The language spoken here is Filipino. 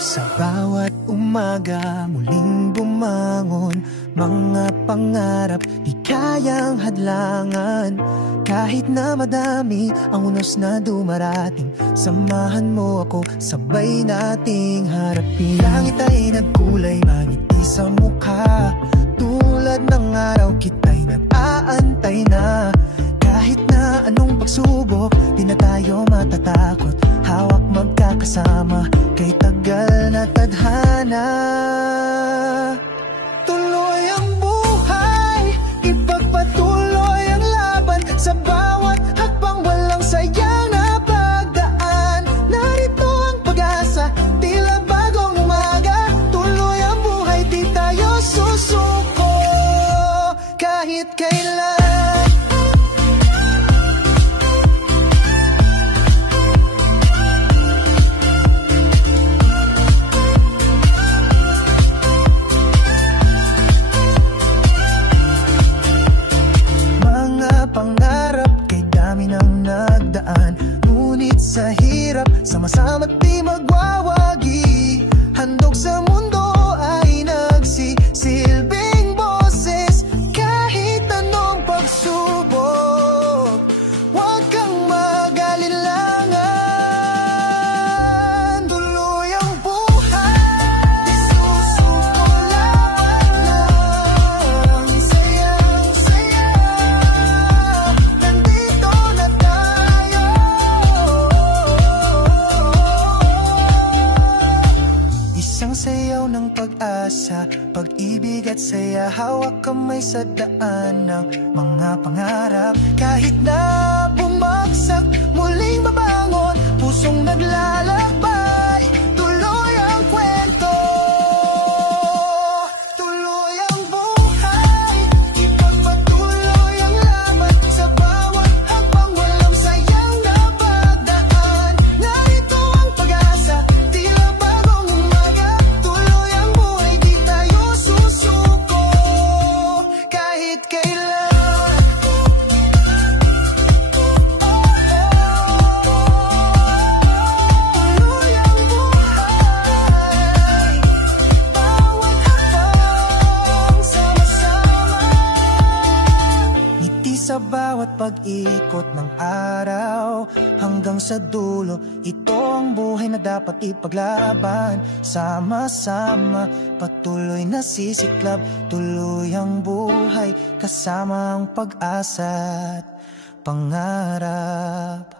Sa bawat umaga muling bumangon, mga pangarap di kayang hadlangan. Kahit na madami ang unos na dumarating, samahan mo ako, sabay nating harapin. Langit ay nagkulay, mangiti sa mukha, tulad ng araw kita'y nag-aantay na. Kahit na anong pagsubok, di na tayo matatakot. Hawak magkakasama, kay tagal na tadhana. Tuloy ang buhay, ipagpatuloy ang laban. Sa bawat hakbang walang sayang na pagdaan. Narito ang pag-asa, tila bagong umaga. Tuloy ang buhay, di tayo susuko kahit kailan. Pangarap kay dami nang nagdaan, ngunit sa hirap sama-sama't di magwawagi. Handog sa mundo ay nagsisilbing boses, kahit anong pagsubok, huwag kang mag-alinlangan. Tuloy ang buhay, di susuko laban lang. Sayang-saya, nandito na tayo. Isang sayaw ng pag-asa, pag-ibig at saya, hawak kamay sa daan ng mga pangarap. Kahit na bumagsak, muling babangon, pusong naglalakbay. Tuloy ang kwento, tuloy ang buhay, ipagpatuloy ang laban. Sa bawat hakbang walang sayang na pagdaan. Narito ang pag-asa, tila bagong umaga. Tuloy ang buhay, di tayo susuko kahit kailan. Tuloy ang buhay, bawat hakbang sama-sama. Ngiti sa bawat pag-ikot ng araw, hanggang sa dulo, ito ang buhay na dapat ipaglaban. Sama-sama, patuloy na sisiklab. Tuloy ang buhay, kasama ang pag-asa't pangarap.